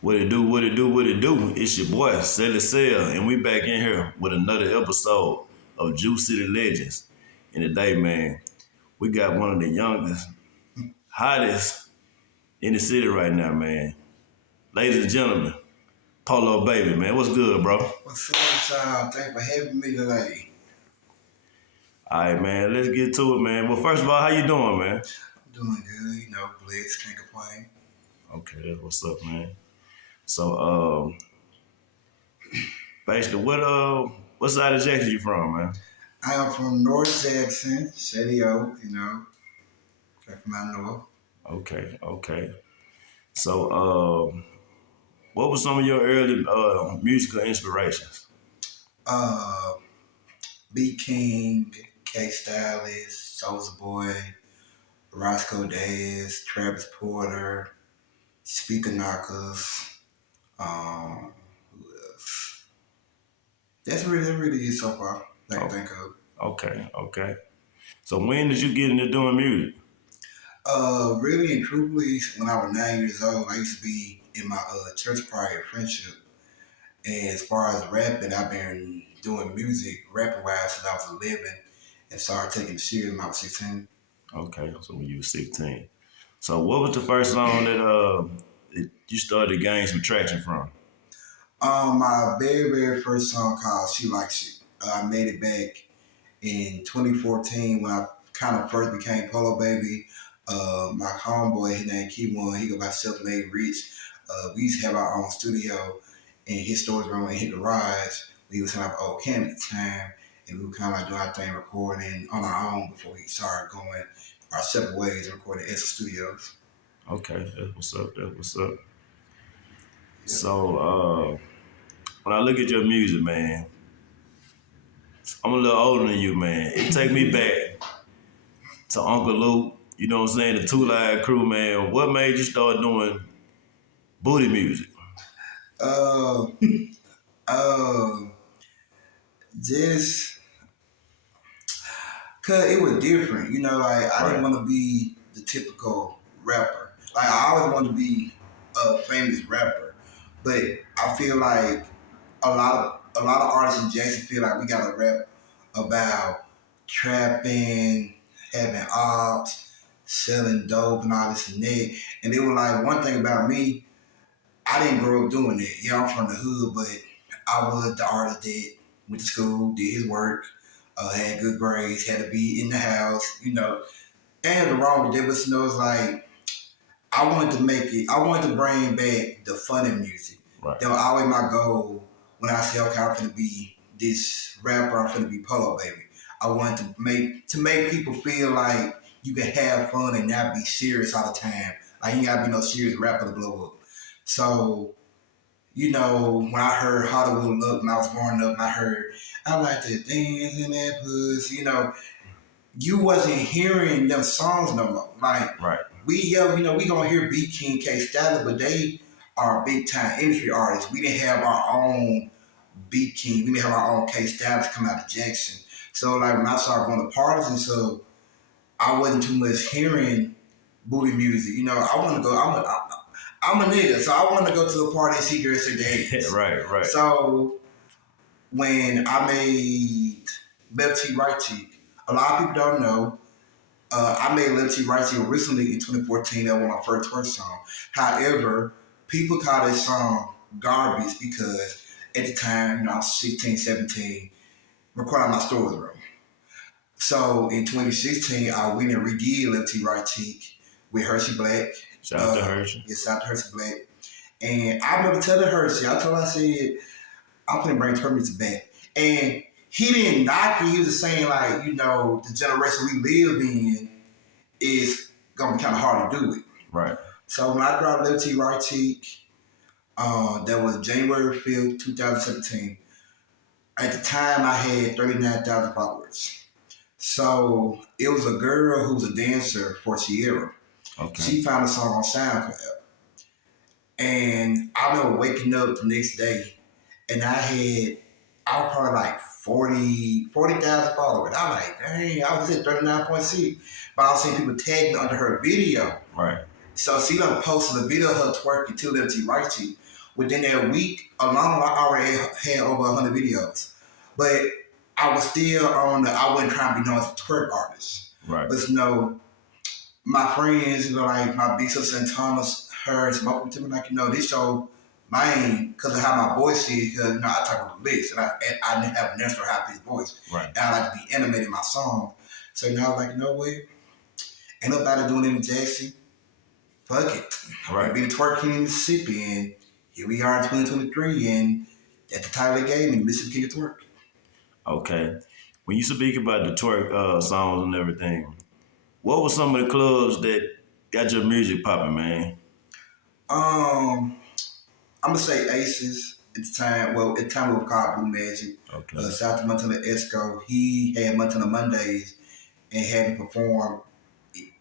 What it do, what it do, what it do. It's your boy, Sally Sell, and we back in here with another episode of Juice City Legends. And today, man, we got one of the youngest, hottest in the city right now, man. Ladies and gentlemen, Polobaybee, man. What's good, bro? What's up, y'all? Thanks for having me today. All right, man, let's get to it, man. Well, first of all, how you doing, man? I'm doing good, blessed, can't complain. Okay, that's what's up, man. So, basically, what side of Jackson you from, man? I am from North Jackson, Shady Oak, right from out north. Okay, okay. So, what was some of your early musical inspirations? Uh, B King, K Stylist, Soulja Boy, Roscoe Days, Travis Porter, Speaker Knockers, who else? That's really it so far that I can Oh, think of. okay, okay. So when did you get into doing music? Really and truthfully, when I was 9 years old, I used to be in my church choir friendship. And as far as rapping, I've been doing music, rapping wise, since I was 11 and started taking it serious when I was 16. Okay, so when you were 16. So what was the first song that you started to gain some traction from? My very first song called She Likes You. I made it back in 2014 when I kind of first became Polobaybee. My homeboy, his name Key1, he go by Self-Made Rich. We used to have our own studio in his storage room in his garage. We was setting up old camp at the time, and we were kind of like doing our thing, recording on our own before we started going our separate ways and recording at the studios. Okay, that's what's up. That's what's up. Yep. So when I look at your music, man, I'm a little older than you, man. It take me back to Uncle Luke. You know what I'm saying? The Two Live Crew, man. What made you start doing booty music? Uh, uh, just cause it was different, like I didn't Right, want to be the typical rapper. Like I always wanted to be a famous rapper, but I feel like a lot of artists in Jackson feel like we gotta rap about trapping, having ops, selling dope and all this and that. And they were like, one thing about me, I didn't grow up doing it. Yeah, I'm from the hood, but I was the artist that went to school, did his work, had good grades, had to be in the house, And the wrong with that, but it's like I wanted to make it. I wanted to bring back the fun in music. right. That was always my goal when I say, okay, I'm gonna be this rapper. I'm gonna be Polobaybee. I wanted to make people feel like you can have fun and not be serious all the time. Like you gotta be no serious rapper to blow up. So when I heard Hollywood Look when I was growing up, and I heard I like to dance in that pussy, you wasn't hearing them songs no more. Like Right. we gonna hear B King K Stylin, but they are big time industry artists. We didn't have our own B King, we didn't have our own K Stylin come out of Jackson. So like when I started going to parties and so I wasn't too much hearing booty music. I want to go. I'm a nigga, so I want to go to a party and see girls shake their hands. Right, right. So when I made Left Cheek Right Cheek, a lot of people don't know. I made Left Cheek Right Cheek originally in 2014. That was my first twerk song. However, people call this song garbage because at the time, I was 16, 17, recording my storage room. So in 2016, I went and redid Left Cheek Right Cheek with Hershey Black. Shout out to Hershey. Yes, shout out to Hershey Black. And I remember telling Hershey, I told her, I said, I'm gonna bring twerk music back. And he didn't knock it. He was just saying, like, the generation we live in is gonna be kind of hard to do it. Right. So when I dropped Left Cheek Right Cheek, that was January 5th, 2017. At the time, I had 39,000 followers. So it was a girl who was a dancer for Sierra. Okay. She found a song on SoundCloud. And I remember waking up the next day and I was probably like 40,000 followers. I'm like, dang, I was at 39.6. But I was seeing people tagging under her video. Right. So she done posted a video of her twerking to Lil T Right Cheek. Within that week alone, I already had over 100 videos. But I was still on the, I wasn't trying to be known as a twerk artist. Right. But you know, my friends, you know, like my big sister and Thomas, her smoking to me, like, you know, this show mine because of how my voice is, because, you know, I talk with lyrics and I didn't have a natural high pitched voice. Right. And I like to be animated in my song. So now I was like, you know what? Ain't nobody doing it in Jackson. Fuck it. Right. I've been twerking in Mississippi, and here we are in 2023, and that's the title of the game, and Mississippi King of Twerk. Okay. When you speak about the twerk songs and everything, what were some of the clubs that got your music popping, man? I'm gonna say Aces at the time. Well, at the time it was called Blue Magic. Okay. South of Montana Esco. He had Montana Mondays and had me perform.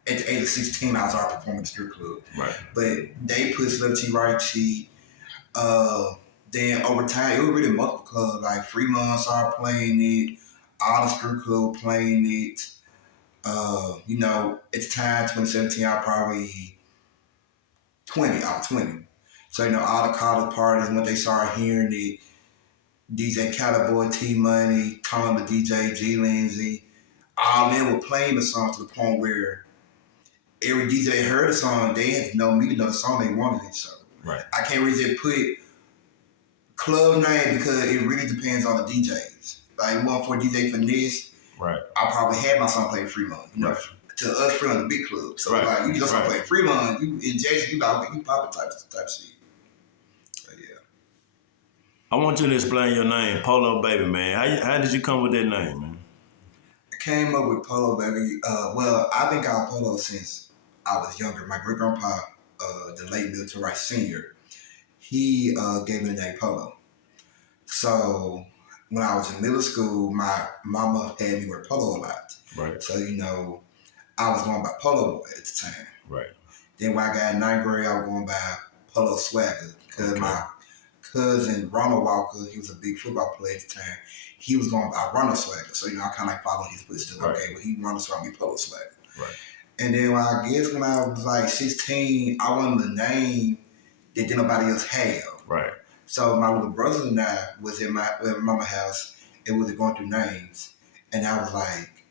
At the age of 16, I was already performing at the strip club. Right. But they put Slim T Right Cheek. Then over time, it was really multiple clubs. Like Fremont started playing it. All the strip club playing it. You know, at the time, 2017, I was probably 20. I was 20. So, you know, all the college parties, when they started hearing it, DJ Cowboy, T Money, Tom the DJ, G Lindsay, all them were playing the song to the point where every DJ heard the song, they had to know me to know the song they wanted it. So Right. I can't really just put club name because it really depends on the DJs. Like one for DJ Finesse, Right. I probably had my song playing Fremont. You know, Right. to us, Fremont's a big club. So Right. like you just Right. play Fremont, you in Jackson, you like you popping type shit. So yeah. I want you to explain your name, Polobaybee, man. How did you come with that name, man? I came up with Polobaybee. Well, I've been called Polo since I was younger. My great grandpa, the late Milton Rice Sr., he gave me the name Polo. So when I was in middle school, my mama had me wear polo a lot. Right. So, you know, I was going by Polo Boy at the time. Right. Then when I got in ninth grade, I was going by Polo Swagger because my cousin, Ronald Walker, he was a big football player at the time. He was going by Ronald Swagger. So, you know, I kind of like following his footsteps. Right. Okay, well, he Ronald Swagger, me Polo Swagger. Right. And then I guess when I was like 16, I wanted a name that didn't nobody else have. Right. So my little brother and I was in my mama's house and we was going through names. And I was like,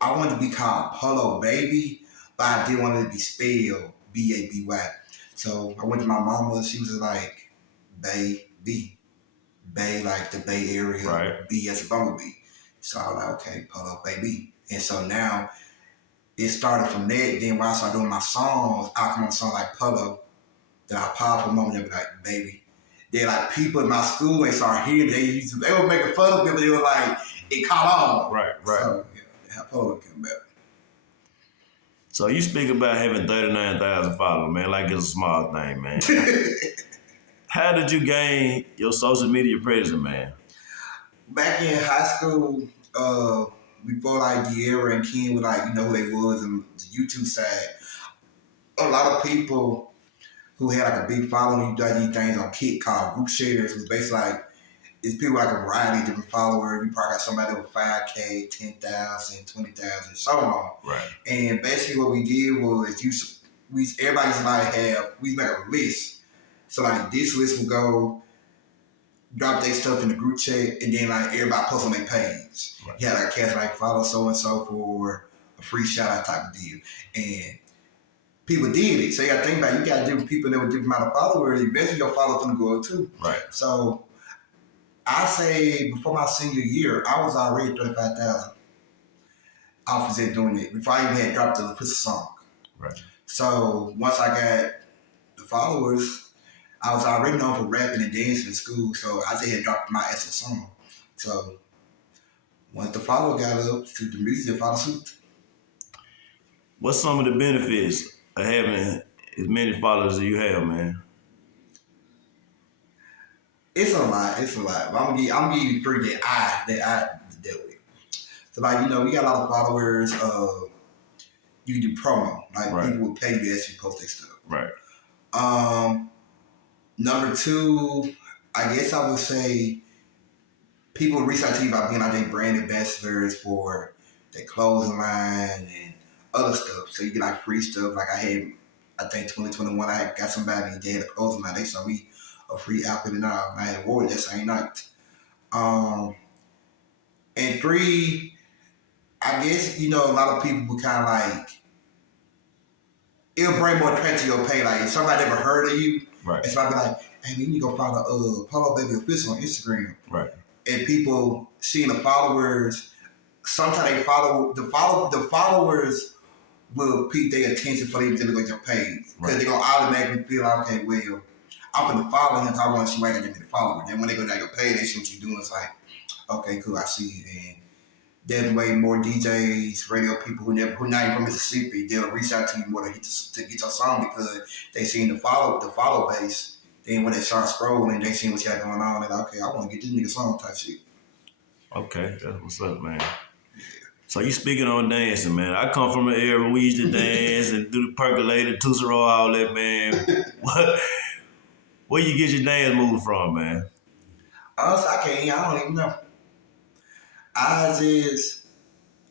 I wanted to be called Polobaybee, but I didn't want it to be spelled B-A-B-Y. So I went to my mama, she was like, Bay, like the Bay Area, Right. B as a bumblebee. So I was like, okay, Polobaybee. And so now it started from that. Then when I started doing my songs, I come on a song like Polo, that I pop for a moment, they be like, baby. Then like people in my school, they started hearing it, they were making fun of me, but they were like, it caught on. Right. Right. So yeah, how Polo came back. So you speak about having 39,000 followers, man, like it's a small thing, man. How did you gain your social media presence, man? Back in high school, before like Diera and Ken were like, you know who they was and the YouTube side, a lot of people who had like a big following, you do these things on Kit called group shares. It was basically like, it's people like a variety of different followers. You probably got somebody with 5K, 10,000, 20,000, so on. Right. And basically what we did was everybody's like we make a list. So like this list will go, drop their stuff in the group chat, and then like everybody post on their page. Right. You had like cats like follow so and so for a free shout out type of deal. And people did it. So you gotta think about it. You got different people that with different amount of followers, eventually your followers gonna go up too. Right. So I say before my senior year, I was already 35,000 off of doing it before I even had dropped the first song. Right. So once I got the followers, I was already known for rapping and dancing in school. So I just had dropped my actual song. So once the follower got up to the music, followed suit. What's some of the benefits of having as many followers as you have, man? It's a lot. But I'm gonna give you three that I dealt with. So like, you know, we got a lot of followers. You do promo. Like Right. people will pay you to actually post their stuff. Right. Number two, I guess I would say people reach out to you about being out there brand ambassadors for their clothing line and other stuff. So you get like free stuff. Like I had I think 2021 I had got somebody, they had a closing out. They saw me a free outfit and all. I had wore it that same night. Um, and three, I guess, you know, a lot of people would kind of like, it'll bring more attention to your page. Like, if somebody never heard of you, Right. and somebody be like, hey, you need to go follow Polobaybee official on Instagram. Right. And people seeing the followers, sometimes they the followers will pique their attention for them to look at your page. Because they're going to automatically feel like, okay, well, I'm going to follow him, so I want to see why I got them to follow him. Then when they go down your page, they see what you're doing. It's like, okay, cool, I see it. And there's way more DJs, radio people who not even from Mississippi, they'll reach out to you more to get your song because they seen the follow base. Then when they start scrolling, they see what you got going on, and okay, I want to get this nigga song type shit. Okay, that's what's up, man. So you speaking on dancing, man. I come from an era where we used to dance and do the percolator, Tootsie Roll, all that, man. Where you get your dance move from, man? Honestly, I don't even know. I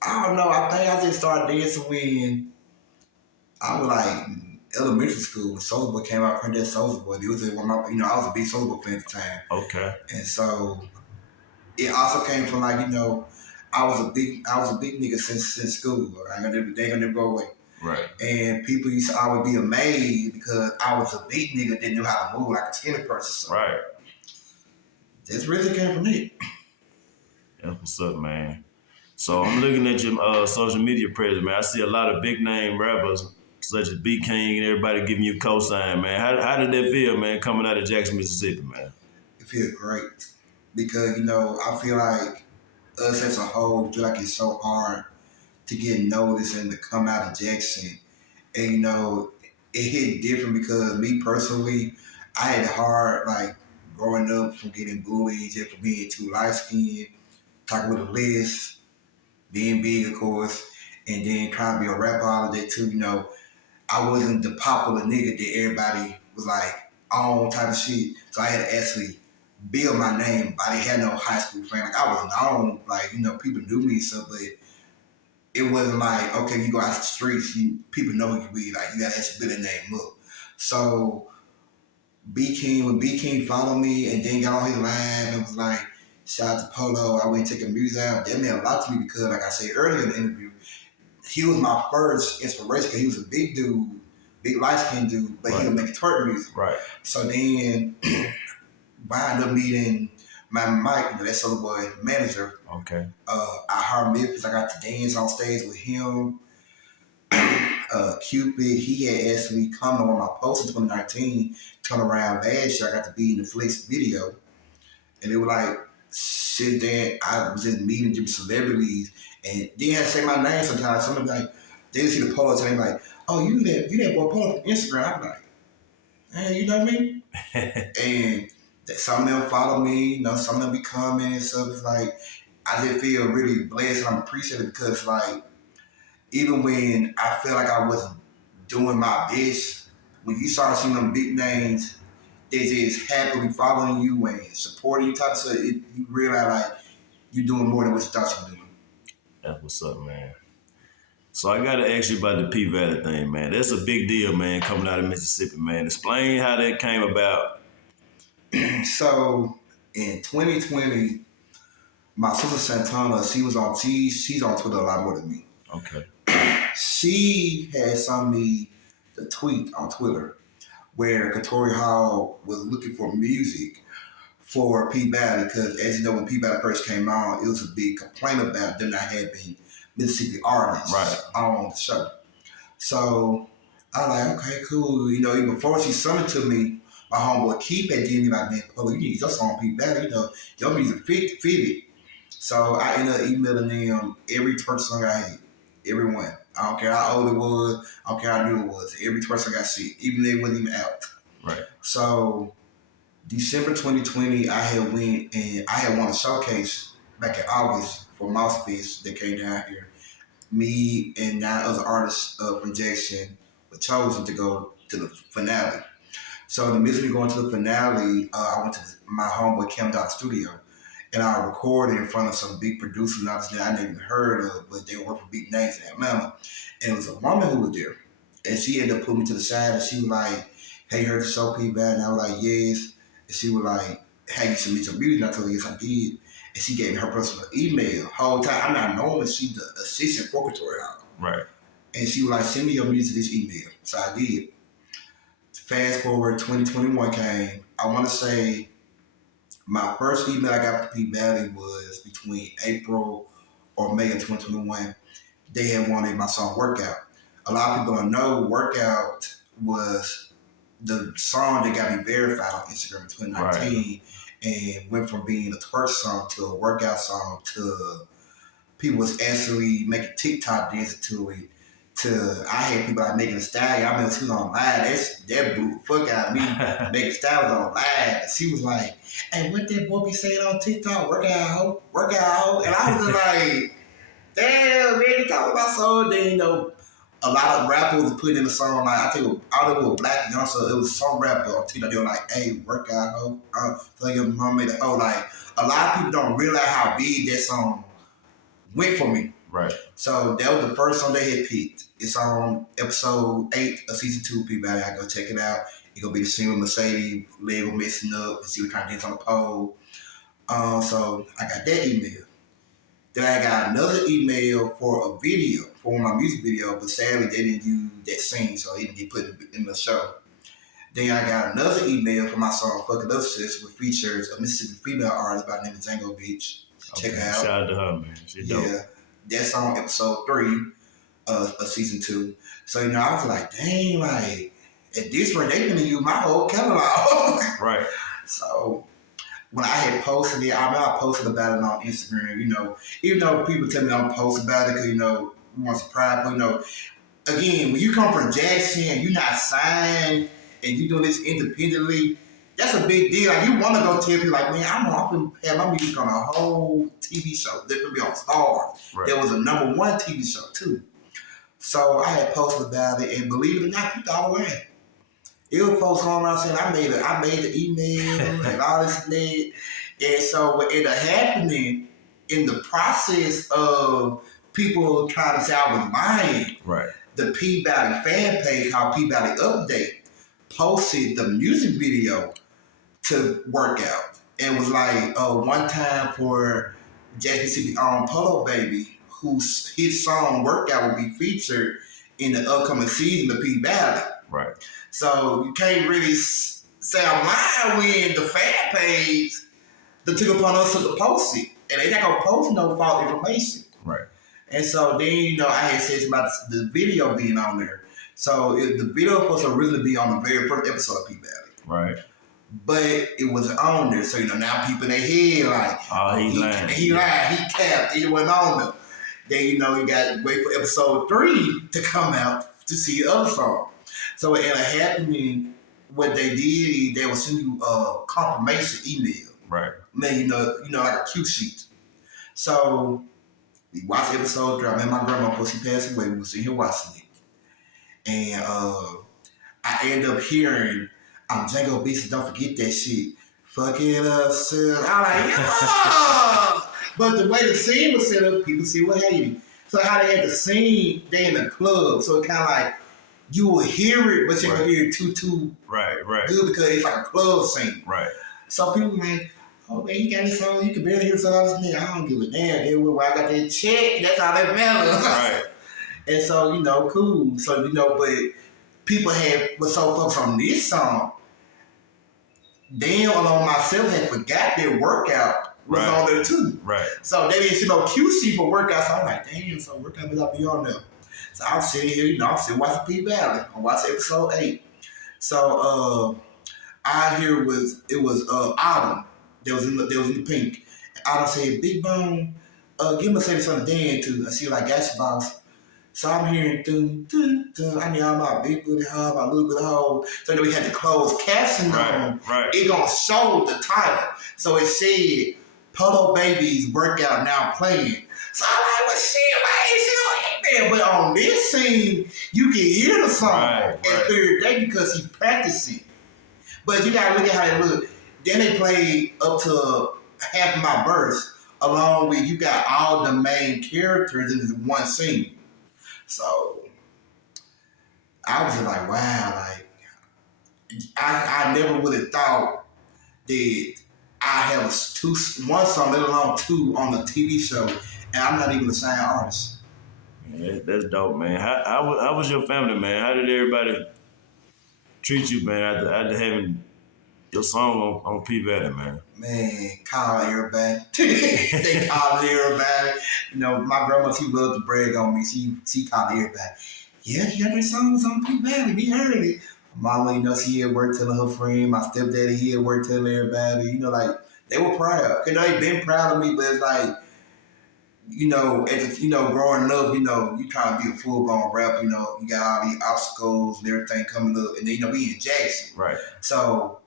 don't know. I think I just started dancing when I was like elementary school when Soulja Boy came out. Heard that Soulja Boy. It was one of my, you know, I was a big Soulja Boy fan at the time. Okay. And so it also came from like, you know, I was a big nigga since school. They ain't gonna never go away. Right. And people used to always be amazed because I was a big nigga that knew how to move like a skinny person. So right. This really came from it. That's what's up, man. So I'm looking at your social media presence, man. I see a lot of big name rappers such as B King and everybody giving you cosign, man. How did that feel, man, coming out of Jackson, Mississippi, man? It feels great because, you know, I feel like us as a whole feel like it's so hard to get noticed and to come out of Jackson. And, you know, it hit different because me personally, I had it hard, like, growing up from getting bullied just for being too light-skinned, talking with a list, being big, of course, and then trying to be a rapper all of that, too. You know, I wasn't the popular nigga that everybody was, like, on type of shit. So I had to actually build my name. I didn't have no high school friend. Like, I was known, like, you know, people knew me and stuff, but it wasn't like, okay, you go out the streets, people know who you be, like, you gotta actually build a name up. So when B King followed me and then got on his live and was like, shout out to Polo, I went and took a music out. That meant a lot to me because, like I said earlier in the interview, he was my first inspiration because he was a big dude, big light-skinned dude, but he would make twerk music. Right. So then I ended up meeting my Mike, you know, that Soulja Boy manager. Okay. I heard Memphis. I got to dance on stage with him. Cupid, he had asked me to come on my post in 2019, turn around last year. I got to be in the Flex video. And it was like, sit there, I was just meeting different celebrities. And then I had to say my name sometimes. Somebody like, they didn't see the post and they like, oh, you that boy Polo from Instagram. I'm like, hey, you know me? And some of them follow me, you know, some of them be coming and stuff. It's like, I just feel really blessed and I'm appreciative because, like, even when I feel like I wasn't doing my best, when you start seeing them big names, they just happily following you and supporting you type of stuff, you realize, like, you're doing more than what you thought you were doing. That's what's up, man. So I gotta ask you about the P Valley thing, man. That's a big deal, man, coming out of Mississippi, man. Explain how that came about. So in 2020, my sister Santana, she's on Twitter a lot more than me. Okay. She had sent me the tweet on Twitter where Katori Hall was looking for music for P Valley because, as you know, when P Valley first came on, it was a big complaint about them not having Mississippi artists on the show. So I was like, okay, cool. You know, even before she sent it to me, my homeboy Keith had given me like, man, oh, you need your song P Valley. You know, your music fit. So I ended up emailing them every twerk song I had, everyone. I don't care how old it was. I don't care how new it was. Every twerk song I see, even they wasn't even out. Right. So December 2020, I had won a showcase back in August for Mousepiece that came down here. Me and 9 other artists from Jackson were chosen to go to the finale. So in the midst of me going to the finale, I went to my homeboy Cam Dot studio and I recorded in front of some big producers and artists that I never even heard of, but they work for big names in Atlanta. And it was a woman who was there. And she ended up putting me to the side and she was like, hey, heard the show P Bad? And I was like, yes. And she was like, hey, you submit your music? And I told her, yes, I did. And she gave me her personal email. Whole time, I'm not knowing she's the assistant procurator house. Right. And she was like, send me your music to this email. So I did. Fast forward, 2021 came. I want to say my first email I got from P Valley was between April or May of 2021. They had wanted my song Workout. A lot of people don't know Workout was the song that got me verified on Instagram in 2019 and went from being a twerk song to a workout song to people was actually making TikTok dances to it. To I had people like making a style. I remember she was on live. That blew the fuck out of me. Making styles on live. She was like, "Hey, what that boy be saying on TikTok? Work out, ho, work out, ho." And I was just like, "Damn, man, you talking about soul?" Then a lot of rappers were putting in the song. Like I think all of it was black young, so it was some rapper on TikTok. They were like, "Hey, work out, ho." So your mom made it. Oh, like a lot of people don't realize how big that song went for me. Right. So that was the first song they had picked. It's on episode 8 of season 2. People, I go check it out. It's gonna be the scene with Mercedes, Lego messing up, and she was trying to dance on the pole. So I got that email. Then I got another email for a video, for my music video, but sadly they didn't use that scene, so it didn't get put in the show. Then I got another email for my song Fucking Up Sis with features a Mississippi female artist by the name of Django Beach. Check her out. Shout out to her, man. She dope. Yeah. That's on episode 3 of season 2. So, I was like, dang, like, at this rate, they gonna use my whole catalog. Right. So, when I had posted it, I posted about it on Instagram, even though people tell me I don't post about it because, we want to surprise, but, again, when you come from Jackson and you're not signed and you doing this independently, that's a big deal. Like, you want to go tell people, like, man, I'm going to have my music on a whole TV show. That could be on Stars. Right. There was a number 1 TV show, too. So I had posted about it, and believe it or not, people all around. It was folks going around saying, I made the email and all this and that. And so what ended up happening in the process of people trying to say I was lying, right, the P Valley fan page called P Valley Update posted the music video to Workout. And was like one time for Mississippi on Polobaybee, his song Workout will be featured in the upcoming season of P Valley. Right. So you can't really say I'm lying when the fan page that took upon us to post it. And they not gonna post no false information. Right. And so then, I had said about the video being on there. So the video was supposed to originally be on the very first episode of P Valley. Right. But it wasn't on there. So, now people in their head like, oh, he lied. He lied. He capped. It wasn't on there. Then, you got to wait for episode 3 to come out to see the other song. So what ended up happening, what they did, they would send you a confirmation email. Right. Man, like a cue sheet. So we watched episode 3. I met my grandma before she passed away. We were sitting here watching it. And I ended up hearing, Django Beats, don't forget that shit. Fuck it up, sis. I'm like, yeah! But the way the scene was set up, people still were hating. So how they had the scene, they in the club. So it kind of like, you will hear it, but you can hear it too right good because it's like a club scene. Right. So people like, oh man, you got this song, you can barely hear songs. I don't give a damn. Then when I got that check, that's all that matters. Right. And so, cool. So, but people was so focused on this song, Dan along myself had forgot their Workout was on there too. Right. So they didn't see no QC for Workout. So I'm like, damn, so Workout is up beyond them. So I'm sitting here, I'm still watching P Valley. I'm watching episode 8. So I hear it was Autumn. They was in the pink. And Autumn said, Big Bone, give me something to dance to. I see like Gas Boss. So I'm hearing dun dun dun. I need all my big booty hole, my little bit hole. So then we had to close caption on. Right. It gonna show the title. So it said Polobaybee's Workout now playing. So I'm like, well shit, why ain't she on email? But on this scene, you can hear the song at third day because he's practicing. But you gotta look at how they look. Then they played up to half of my verse, along with you got all the main characters in one scene. So I was just like, wow, like I never would have thought that I have one song, let alone two, on the TV show, and I'm not even the same artist. Man, that's dope, man. How was your family, man? How did everybody treat you, man, after having your song on P Valley, man? Man, call everybody. They call everybody. You know, my grandma, she loved to brag on me. She called everybody. Yeah, your song was on P Valley. We heard it. Mama, you know, she had work telling her friend. My stepdaddy, he had work telling everybody. You know, like, they were proud. You know, they been proud of me, but it's like, growing up, you trying to be a full blown rapper, you got all these obstacles and everything coming up, and then, we in Jackson. Right. So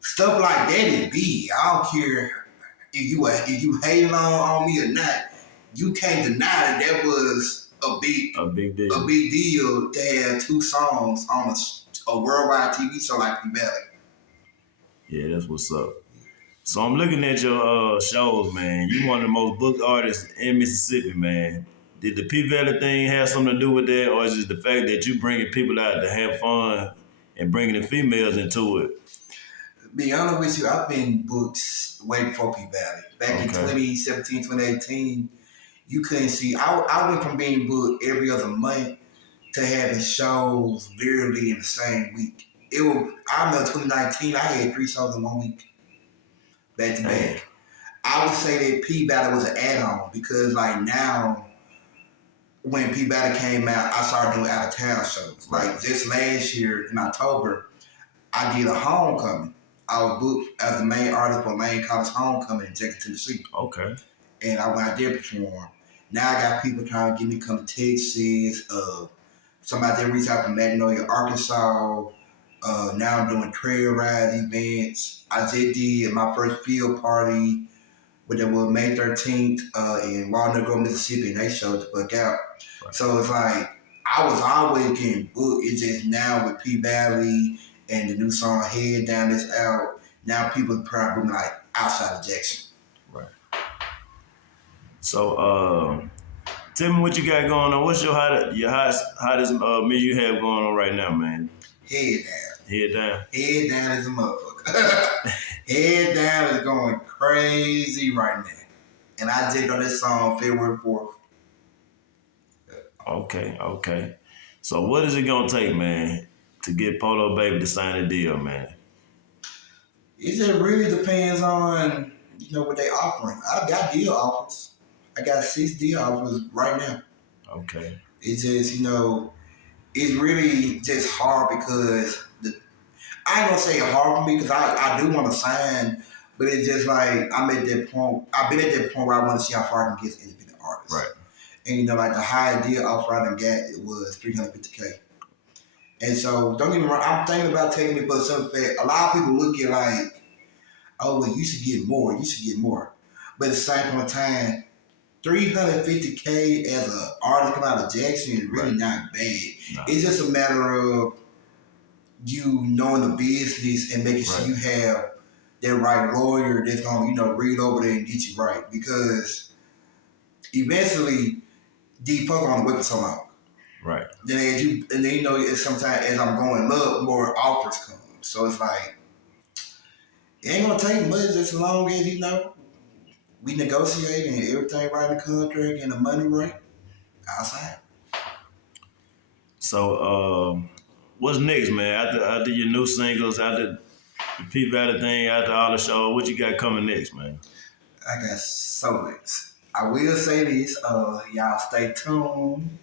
stuff like that is big. I don't care if you hating on me or not. You can't deny that was a big deal to have two songs on a worldwide TV show like P Valley. Yeah, that's what's up. So I'm looking at your shows, man. You one of the most booked artists in Mississippi, man. Did the P Valley thing have something to do with that, or is it the fact that you bringing people out to have fun and bringing the females into it? Be honest with you, I've been booked way before P Valley. Back in 2017, 2018, you couldn't see. I went from being booked every other month to having shows literally in the same week. I know 2019, I had 3 shows in 1 week, back to back. I would say that P Valley was an add-on because like now, when P Valley came out, I started doing out of town shows. Like just last year in October, I did a homecoming. I was booked as the main artist for Lane College Homecoming in Jackson, Tennessee. Okay. And I went out there perform. Now I got people trying to get me to come to Texas. Somebody that reached out from Magnolia, Arkansas. Now I'm doing trail ride events. I just did my first field party, which was May 13th in Walnut Grove, Mississippi, and they showed the fuck out. Right. So it's like I was always getting booked. It's just now with P Valley and the new song Head Down that's out. Now people probably like outside of Jackson. Right. So tell me what you got going on. What's your hottest music you have going on right now, man? Head Down. Head Down. Head Down is a motherfucker. Head Down is going crazy right now. And I did on this song February 4th. Okay. So what is it gonna take, man, to get Polobaybee to sign a deal, man? It just really depends on, what they offering. I got deal offers. I got 6 deal offers right now. Okay. It's just, it's really just hard because I ain't gonna say it hard for me because I do want to sign, but it's just like I'm at that point. I've been at that point where I want to see how far I can get as an independent artist. Right. And like the high deal offer I done got, it was $350K. And so don't get me wrong, I'm thinking about taking it, but some fact, a lot of people look at like, oh well, you should get more. But at the same point of time, $350K as an artist coming out of Jackson is really not bad. No. It's just a matter of you knowing the business and making sure you have that right lawyer that's gonna, read over there and get you right. Because eventually these folks are on the wait for so long. Right. Then sometimes as I'm going up, more offers come. So it's like it ain't gonna take much as long as we negotiate and everything right in the contract and the money right. I'll sign. So what's next, man? After your new singles, after the P Valley thing, after all the show, what you got coming next, man? I got so much. I will say this, y'all stay tuned.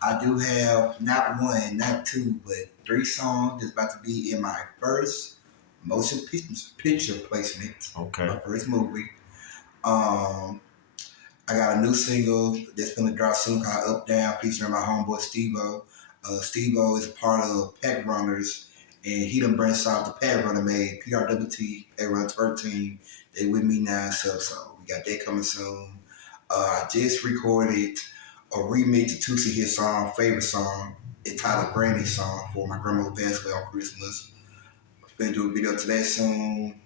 I do have not 1, not 2, but 3 songs that's about to be in my first motion picture placement. Okay. My first movie. I got a new single that's gonna drop soon called Up Down, featuring my homeboy Steve-O. Steve-O is part of Pack Runners, and he done branched out the Pack Runner made PRWT, Pack Runner 13. They with me now, so we got that coming soon. I just recorded a remix to Tootsie his song, favorite song, entitled Granny Song for my grandma who passed away on Christmas. Gonna do a video to that soon.